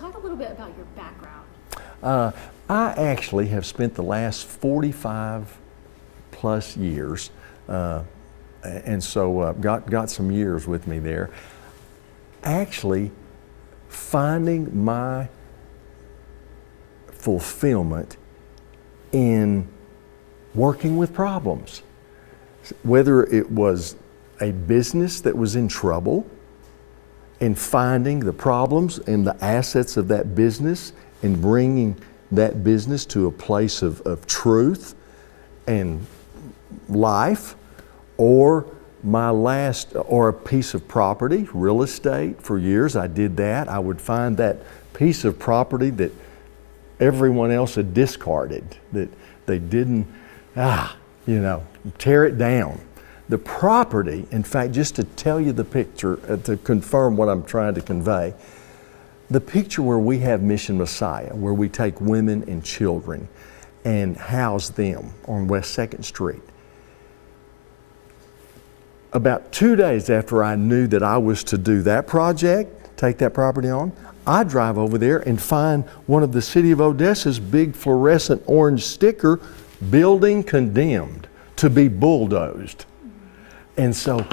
Talk a little bit about your background. I actually have spent the last 45 plus years, and so got some years with me there, actually finding my fulfillment in working with problems. Whether it was a business that was in trouble and finding the problems and the assets of that business and bringing that business to a place of truth and life, or a piece of property, real estate. For years I did that. I would find that piece of property that everyone else had discarded, that they didn't, tear it down. The property, in fact, just to tell you the picture, to confirm what I'm trying to convey, the picture where we have Mission Messiah, where we take women and children and house them on West 2nd Street. About 2 days after I knew that I was to do that project, take that property on, I drive over there and find one of the City of Odessa's big fluorescent orange sticker, building condemned to be bulldozed. And so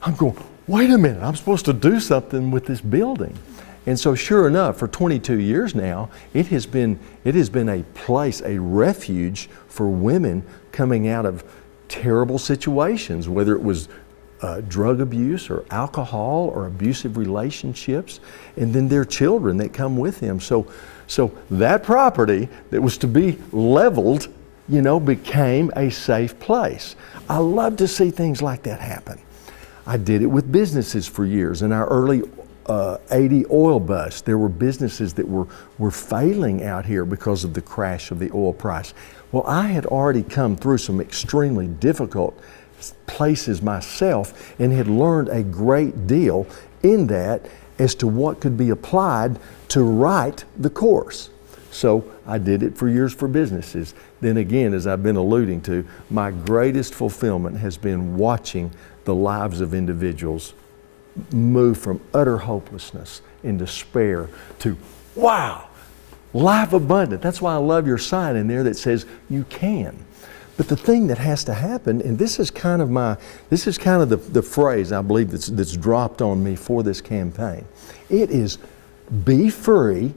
I'm going, wait a minute, I'm supposed to do something with this building. And so sure enough, for 22 years now, it has been a place, a refuge for women coming out of terrible situations, whether it was drug abuse or alcohol or abusive relationships, and then their children that come with them. So that property that was to be leveled, became a safe place. I love to see things like that happen. I did it with businesses for years. In our early 80 oil bust, there were businesses that were failing out here because of the crash of the oil price. Well, I had already come through some extremely difficult places myself and had learned a great deal in that as to what could be applied to right the course. So I did it for years for businesses. Then again, as I've been alluding to, my greatest fulfillment has been watching the lives of individuals move from utter hopelessness and despair to, wow, life abundant. That's why I love your sign in there that says you can. But the thing that has to happen, and this is kind of the phrase I believe that's dropped on me for this campaign. It is be free,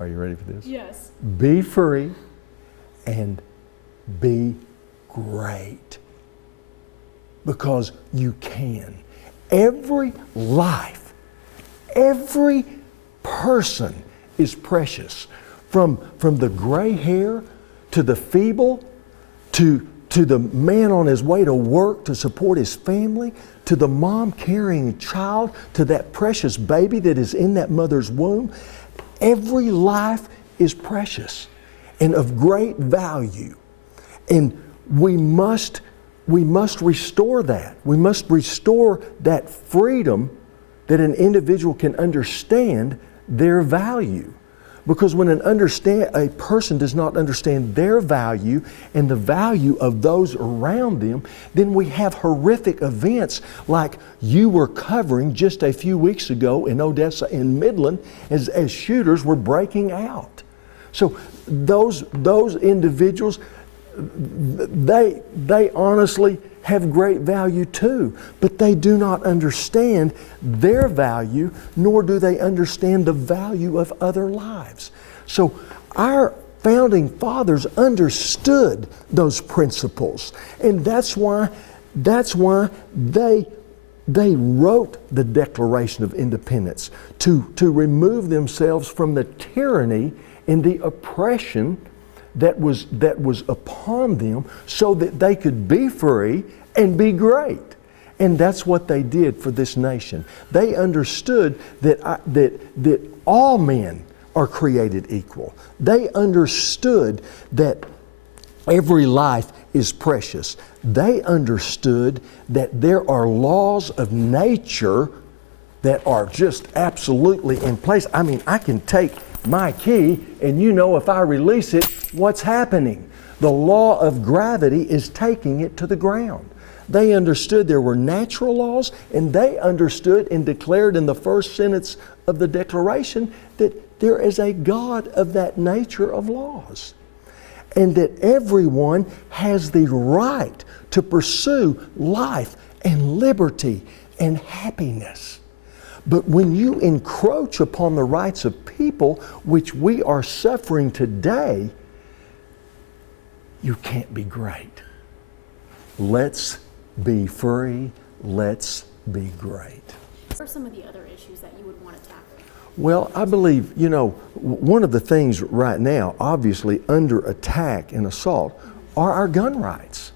are you ready for this? Yes. Be free and be great. Because you can. Every life, every person is precious. From the gray hair to the feeble, to the man on his way to work to support his family, to the mom carrying a child, to that precious baby that is in that mother's womb. Every life is precious and of great value. And we must restore that. We must restore that freedom that an individual can understand their value. Because when a person does not understand their value and the value of those around them, then we have horrific events like you were covering just a few weeks ago in Odessa and Midland as shooters were breaking out. So those individuals, they honestly have great value too, but they do not understand their value, nor do they understand the value of other lives. So our founding fathers understood those principles, and that's why they wrote the Declaration of Independence to remove themselves from the tyranny and the oppression that was upon them, so that they could be free and be great. And that's what they did for this nation. They understood that all men are created equal. They understood that every life is precious. They understood that there are laws of nature that are just absolutely in place. I mean, I can take my key and if I release it, what's happening? The law of gravity is taking it to the ground. They understood there were natural laws, and they understood and declared in the first sentence of the Declaration that there is a God of that nature of laws, and that everyone has the right to pursue life and liberty and happiness. But when you encroach upon the rights of people, which we are suffering today, you can't be great. Let's be free. Let's be great. What are some of the other issues that you would want to tackle? Well, I believe, one of the things right now, obviously under attack and assault, are our gun rights.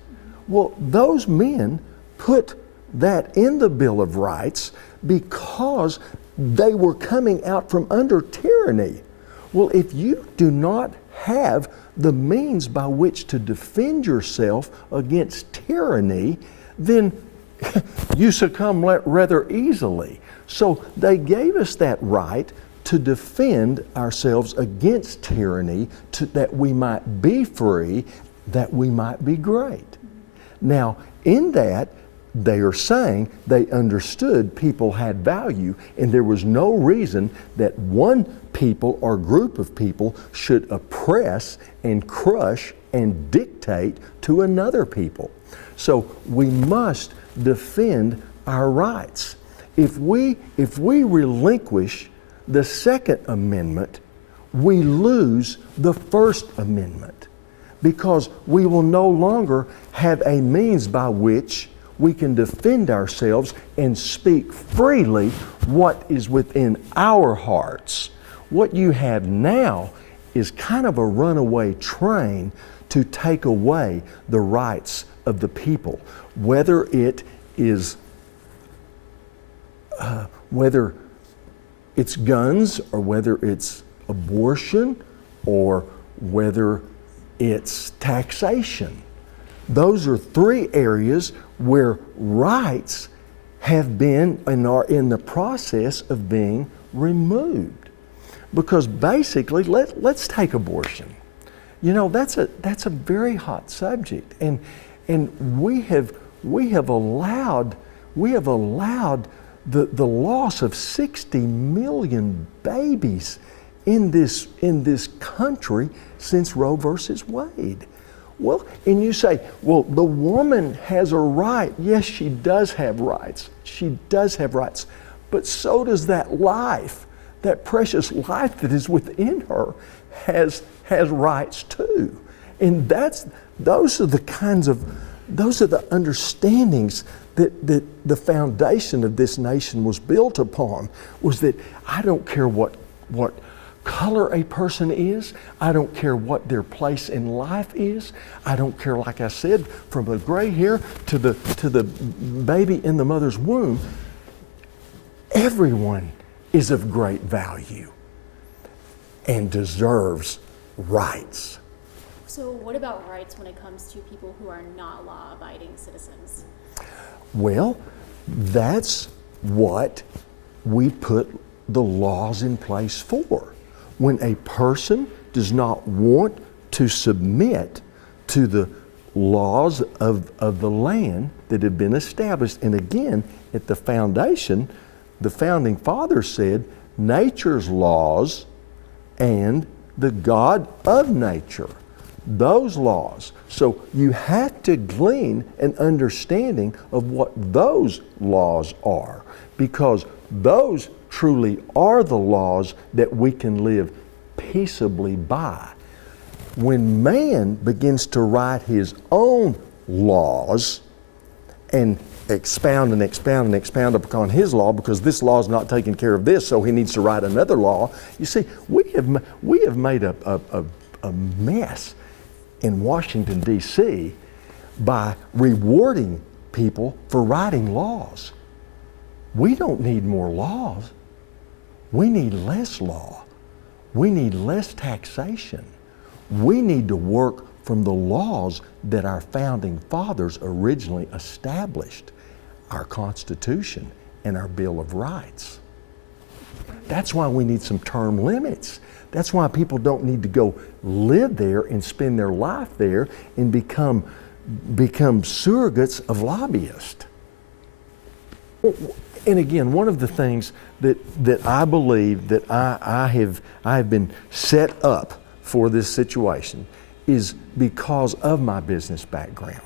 Well, those men put that in the Bill of Rights because they were coming out from under tyranny. Well, if you do not have the means by which to defend yourself against tyranny, then you succumb rather easily. So they gave us that right to defend ourselves against tyranny, that we might be free, that we might be great. Now, in that, they are saying they understood people had value, and there was no reason that one people or group of people should oppress and crush and dictate to another people. So we must defend our rights. If we relinquish the Second Amendment, we lose the First Amendment, because we will no longer have a means by which we can defend ourselves and speak freely what is within our hearts. What you have now is kind of a runaway train to take away the rights of the people, whether it is whether it's guns, or whether it's abortion, or whether it's taxation. Those are three areas where rights have been and are in the process of being removed. Because basically, let's take abortion. That's a very hot subject, and we have allowed the loss of 60 million babies in this country since Roe versus Wade. Well, and you say, well, the woman has a right. Yes, she does have rights. She does have rights. But so does that life, that precious life that is within her has rights too. And those are the understandings that the foundation of this nation was built upon, was that I don't care what color a person is. I don't care what their place in life is. I don't care, like I said, from the gray hair to the baby in the mother's womb. Everyone is of great value and deserves rights. So what about rights when it comes to people who are not law-abiding citizens? Well, that's what we put the laws in place for. When a person does not want to submit to the laws of the land that have been established, and again, at the foundation, the founding fathers said nature's laws and the God of nature, those laws. So you have to glean an understanding of what those laws are, because those truly are the laws that we can live peaceably by. When man begins to write his own laws and expound and expound and expound upon his law, because this law is not taking care of this, so he needs to write another law. You see, we have made a mess in Washington, D.C. by rewarding people for writing laws. We don't need more laws. We need less law. We need less taxation. We need to work from the laws that our founding fathers originally established, our Constitution and our Bill of Rights. That's why we need some term limits. That's why people don't need to go live there and spend their life there and become become surrogates of lobbyists. And again, one of the things that I believe that I have been set up for this situation is because of my business background.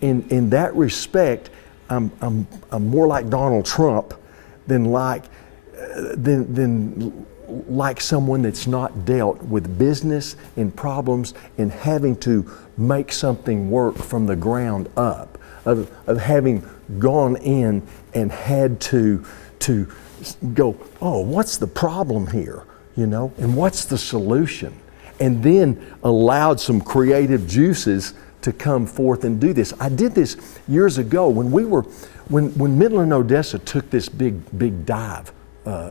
In that respect, I'm more like Donald Trump than like someone that's not dealt with business and problems and having to make something work from the ground up, of having gone in and had to go, oh, what's the problem here, and what's the solution? And then allowed some creative juices to come forth and do this. I did this years ago when Midland, Odessa took this big dive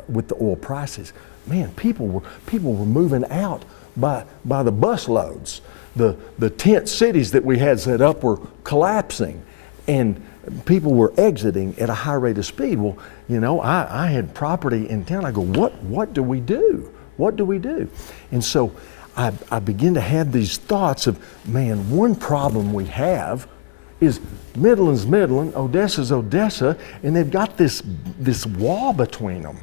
with the oil prices. Man, people were moving out by the bus loads. The tent cities that we had set up were collapsing, and people were exiting at a high rate of speed. Well, I had property in town. I go, what do we do? What do we do? And so I begin to have these thoughts of, man, one problem we have is Midland's Midland, Odessa's Odessa, and they've got this wall between them,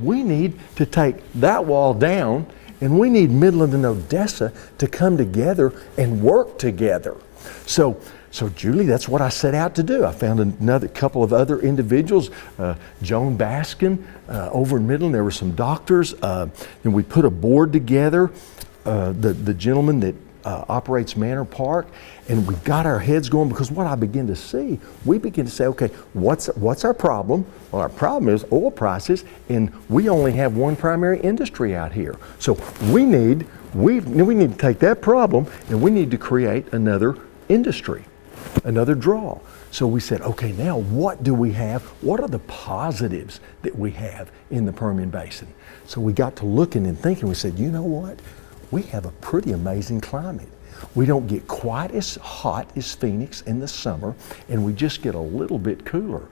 We need to take that wall down, and we need Midland and Odessa to come together and work together. So Julie, that's what I set out to do. I found another couple of other individuals, Joan Baskin over in Midland. There were some doctors, and we put a board together. The gentleman that operates Manor Park, and we got our heads going, because what I begin to see, we begin to say, okay, what's our problem? Well, our problem is oil prices, and we only have one primary industry out here. So we need to take that problem, and we need to create another industry, another draw. So we said, okay, now what do we have? What are the positives that we have in the Permian Basin? So we got to looking and thinking. We said, you know what? We have a pretty amazing climate. We don't get quite as hot as Phoenix in the summer, and we just get a little bit cooler.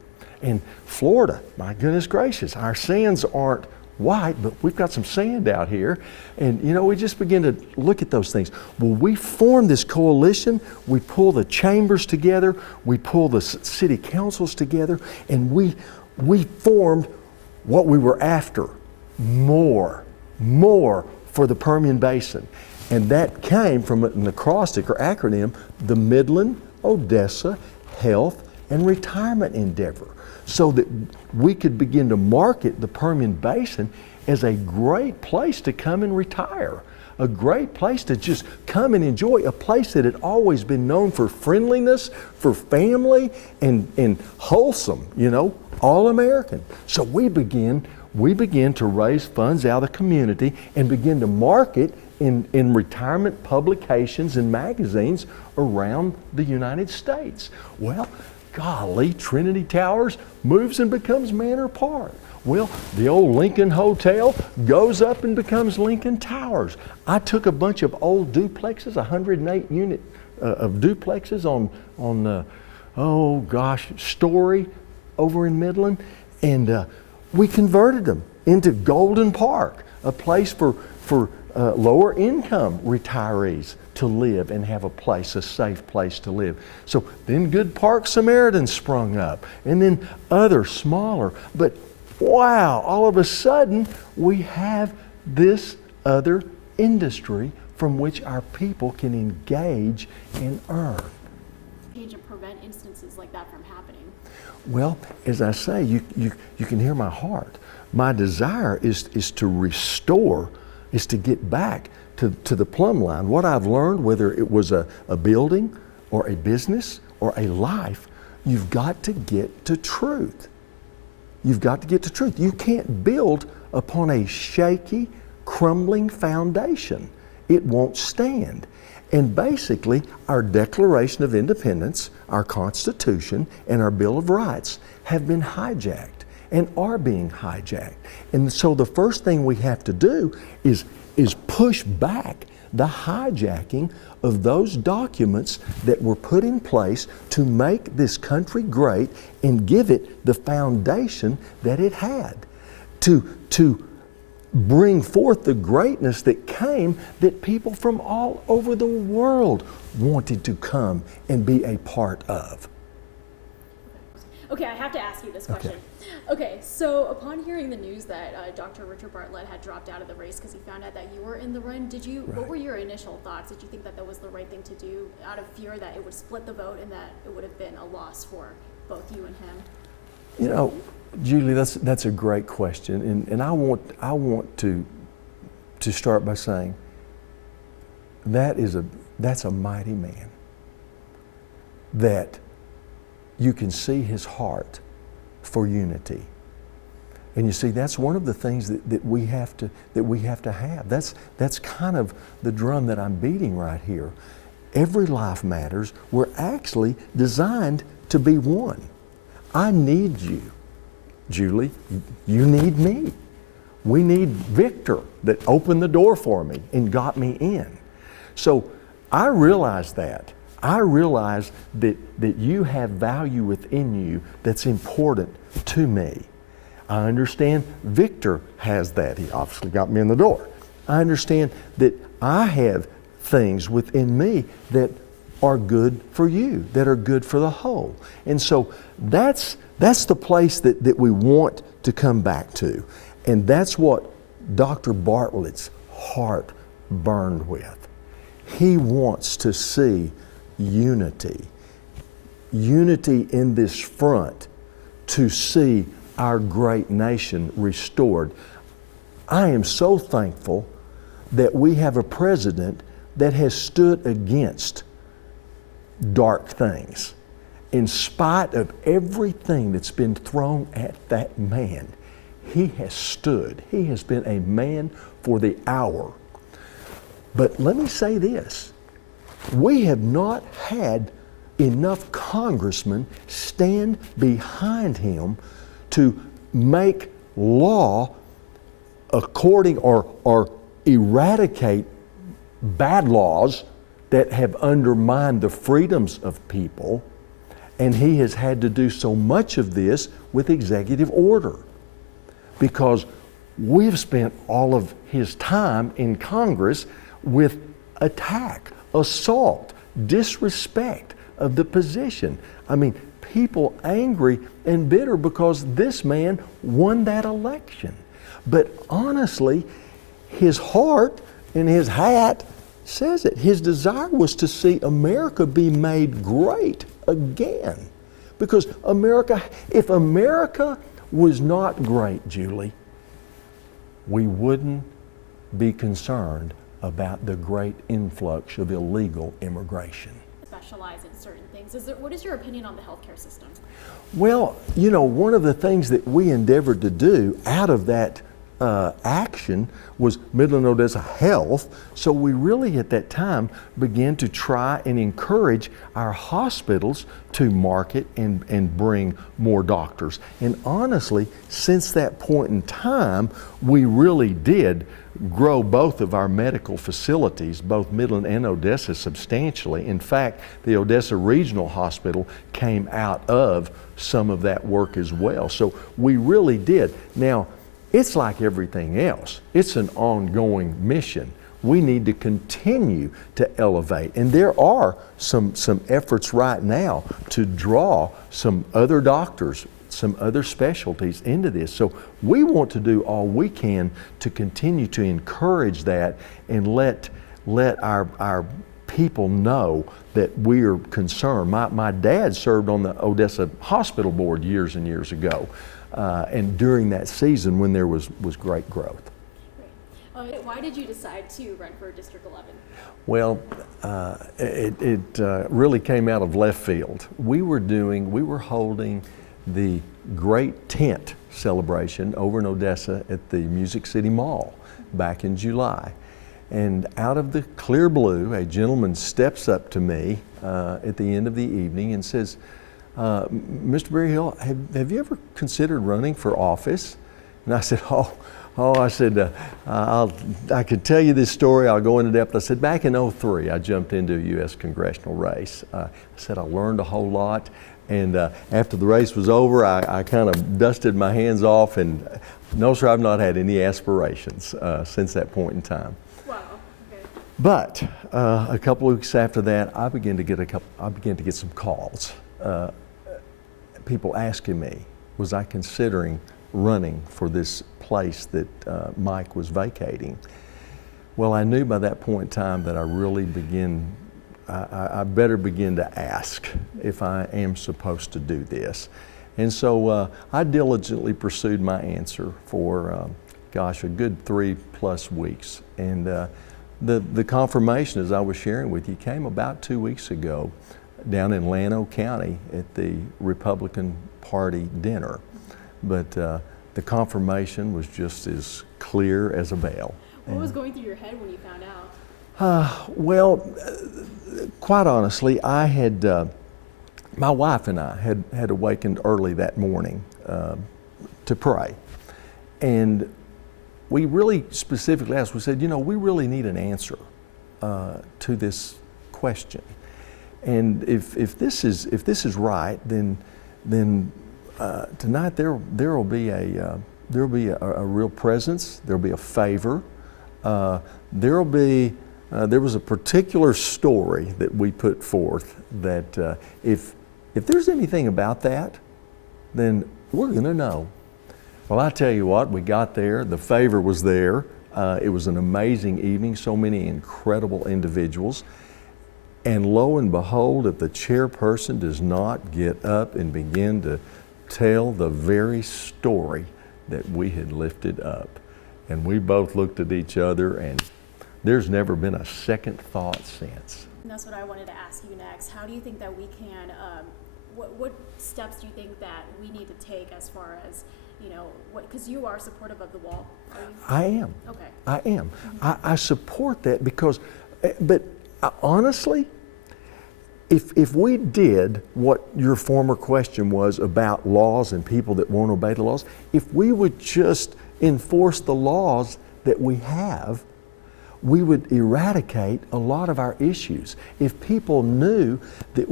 And Florida, my goodness gracious, our sands aren't white, but we've got some sand out here. And we just begin to look at those things. Well, we formed this coalition, we pull the chambers together, we pull the city councils together, and we formed what we were after, more for the Permian Basin. And that came from an acrostic or acronym, the Midland, Odessa Health and Retirement Endeavor, so that we could begin to market the Permian Basin as a great place to come and retire, a great place to just come and enjoy, a place that had always been known for friendliness, for family, and wholesome, all American. So we began to raise funds out of the community and begin to market in retirement publications and magazines around the United States. Well, golly, Trinity Towers moves and becomes Manor Park. Well, the old Lincoln Hotel goes up and becomes Lincoln Towers. I took a bunch of old duplexes, 108 unit of duplexes on Story over in Midland, and we converted them into Golden Park, a place for lower income retirees to live and have a safe place to live. So then Good Park Samaritan sprung up, and then other smaller. But wow, all of a sudden we have this other industry from which our people can engage and earn. To prevent instances like that from happening. Well, as I say, you can hear my heart. My desire is to restore, is to get back to the plumb line. What I've learned, whether it was a building or a business or a life, you've got to get to truth. You've got to get to truth. You can't build upon a shaky, crumbling foundation. It won't stand. And basically, our Declaration of Independence, our Constitution, and our Bill of Rights have been hijacked and are being hijacked. And so the first thing we have to do is push back the hijacking of those documents that were put in place to make this country great and give it the foundation that it had. To bring forth the greatness that came, that people from all over the world wanted to come and be a part of. Okay, I have to ask you this question. Okay, so upon hearing the news that Dr. Richard Bartlett had dropped out of the race because he found out that you were in the run, what were your initial thoughts? Did you think that that was the right thing to do out of fear that it would split the vote and that it would have been a loss for both you and him? You know, Julie, that's a great question, and I want to start by saying that's a mighty man. That you can see his heart for unity, and you see that's one of the things that we have to have. That's kind of the drum that I'm beating right here. Every life matters. We're actually designed to be one. I need you, Julie. You need me. We need Victor that opened the door for me and got me in. So I realize that. I realize that you have value within you that's important to me. I understand Victor has that. He obviously got me in the door. I understand that I have things within me that are good for you, that are good for the whole. And so that's the place that we want to come back to. And that's what Dr. Bartlett's heart burned with. He wants to see unity. Unity in this front to see our great nation restored. I am so thankful that we have a president that has stood against dark things. In spite of everything that's been thrown at that man, he has stood. He has been a man for the hour. But let me say this. We have not had enough congressmen stand behind him to make law according or eradicate bad laws that have undermined the freedoms of people. And he has had to do so much of this with executive order because we've spent all of his time in Congress with attack, assault, disrespect of the position. I mean, people angry and bitter because this man won that election. But honestly, his heart and his hat says it. His desire was to see America be made great again. Because if America was not great, Julie, we wouldn't be concerned about the great influx of illegal immigration. Specialize in certain things. What is your opinion on the healthcare system? Well, you know, one of the things that we endeavored to do out of that action was Midland Odessa Health. So we really at that time began to try and encourage our hospitals to market and bring more doctors. And honestly, since that point in time, we really did grow both of our medical facilities, both Midland and Odessa, substantially. In fact, the Odessa Regional Hospital came out of some of that work as well. So we really did. Now, it's like everything else. It's an ongoing mission. We need to continue to elevate. And there are some efforts right now to draw some other doctors, some other specialties into this. So we want to do all we can to continue to encourage that and let our people know that we're concerned. My dad served on the Odessa Hospital Board years and years ago. And during that season when there was great growth. Why did you decide to run for District 11? Well, it really came out of left field. We were holding the Great Tent celebration over in Odessa at the Music City Mall back in July. And out of the clear blue, a gentleman steps up to me at the end of the evening and says, Mr. Berryhill, have you ever considered running for office? And I said, I could tell you this story. I'll go into depth. I said, back in '03, I jumped into a U.S. congressional race. I said, I learned a whole lot. And after the race was over, I kind of dusted my hands off, and no, sir, I've not had any aspirations since that point in time. Wow. Okay. But a couple of weeks after that, I began to get some calls. People asking me, was I considering running for this place that Mike was vacating? Well, I knew by that point in time that I better begin to ask if I am supposed to do this. And so I diligently pursued my answer for, gosh, a good 3+ weeks. And the confirmation, as I was sharing with you, came about 2 weeks ago down in Llano County at the Republican Party dinner. But the confirmation was just as clear as a bell. What was going through your head when you found out? Well, quite honestly, my wife and I had awakened early that morning to pray. And we really specifically asked, we said, we really need an answer to this question. And if this is right, then tonight there will be a real presence. There'll be a favor. There was a particular story that we put forth that if there's anything about that, then we're going to know. Well, I tell you what, we got there. The favor was there. It was an amazing evening. So many incredible individuals. And lo and behold, if the chairperson does not get up and begin to tell the very story that we had lifted up. And we both looked at each other, and there's never been a second thought since. And that's what I wanted to ask you next. How do you think that we can, what steps do you think that we need to take as far as, because you are supportive of the wall, are you? I am. Okay. I am. I support that because, but honestly, if we did what your former question was about laws and people that won't obey the laws, if we would just enforce the laws that we have, we would eradicate a lot of our issues. If people knew that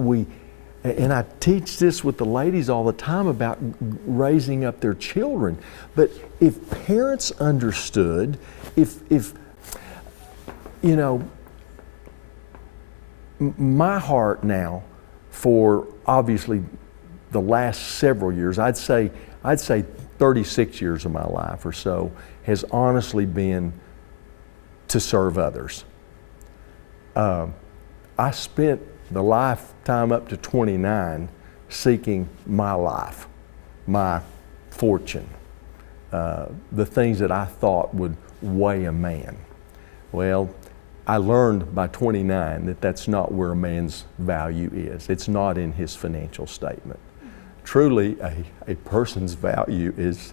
and I teach this with the ladies all the time about raising up their children, but if parents understood, my heart now for obviously the last several years, I'd say 36 years of my life or so, has honestly been to serve others. I spent the lifetime up to 29 seeking my life, my fortune, the things that I thought would weigh a man. Well, I learned by 29 that that's not where a man's value is. It's not in his financial statement. Truly, a person's value is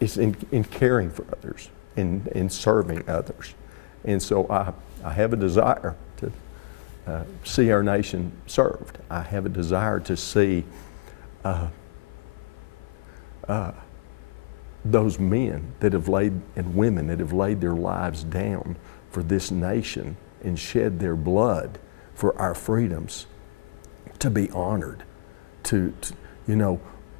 in caring for others, in serving others. And so I have a desire to see our nation served. I have a desire to see those men that have laid, and women that have laid their lives down for this nation and shed their blood for our freedoms to be honored.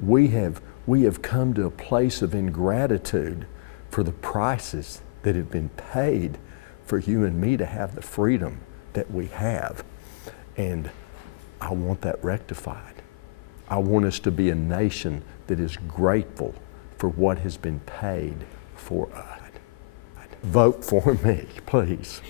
We have come to a place of ingratitude for the prices that have been paid for you and me to have the freedom that we have. And I want that rectified. I want us to be a nation that is grateful for what has been paid for us. Vote for me, please.